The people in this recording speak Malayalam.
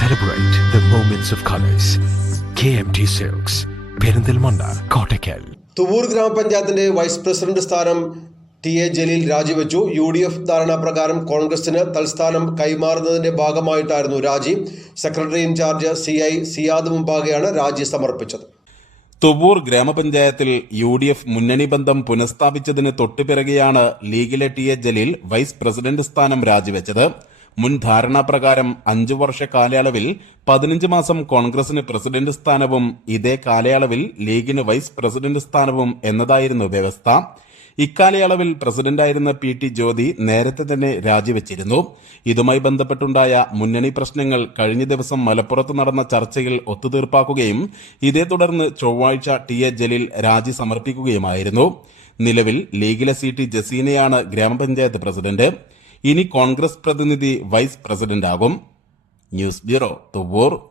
Celebrate the moments of colors. KMT Silks, Perinthalmanna Kottakkal Thuvvur ഗ്രാമപഞ്ചായത്തിന്റെ വൈസ് പ്രസിഡന്റ് സ്ഥാനം ടി എ ജലീൽ രാജിവെച്ചു. യു ഡി എഫ് ധാരണാപ്രകാരം കോൺഗ്രസിന് തൽസ്ഥാനം കൈമാറുന്നതിന്റെ ഭാഗമായിട്ടായിരുന്നു രാജി. Secretary incharge C I Siyad മുമ്പാകെയാണ് രാജി സമർപ്പിച്ചത്. തുവൂർ ഗ്രാമപഞ്ചായത്തിൽ യു ഡി എഫ് മുന്നണി ബന്ധം പുനഃസ്ഥാപിച്ചതിന് തൊട്ടുപിറകെയാണ് ലീഗിലെ T A Jaleel vice president സ്ഥാനം രാജിവെച്ചത്. മുൻ ധാരണാപ്രകാരം അഞ്ചു വർഷ കാലയളവിൽ പതിനഞ്ച് മാസം കോൺഗ്രസിന് പ്രസിഡന്റ് സ്ഥാനവും ഇതേ കാലയളവിൽ ലീഗിന് വൈസ് പ്രസിഡന്റ് സ്ഥാനവും എന്നതായിരുന്നു വ്യവസ്ഥ. ഇക്കാലയളവിൽ പ്രസിഡന്റായിരുന്ന പി ടി ജ്യോതി നേരത്തെ തന്നെ രാജിവെച്ചിരുന്നു. ഇതുമായി ബന്ധപ്പെട്ടുണ്ടായ മുന്നണി പ്രശ്നങ്ങൾ കഴിഞ്ഞ ദിവസം മലപ്പുറത്ത് നടന്ന ചർച്ചയിൽ ഒത്തുതീർപ്പാക്കുകയും ഇതേ തുടർന്ന് ചൊവ്വാഴ്ച ടി എ ജലീൽ രാജി സമർപ്പിക്കുകയുമായിരുന്നു. നിലവിൽ ലീഗിലെ സീറ്റ് ജസീനയാണ് ഗ്രാമപഞ്ചായത്ത് പ്രസിഡന്റ്. ഇനി കോൺഗ്രസ് പ്രതിനിധി വൈസ് പ്രസിഡന്റാകും. News bureau Thuvvur.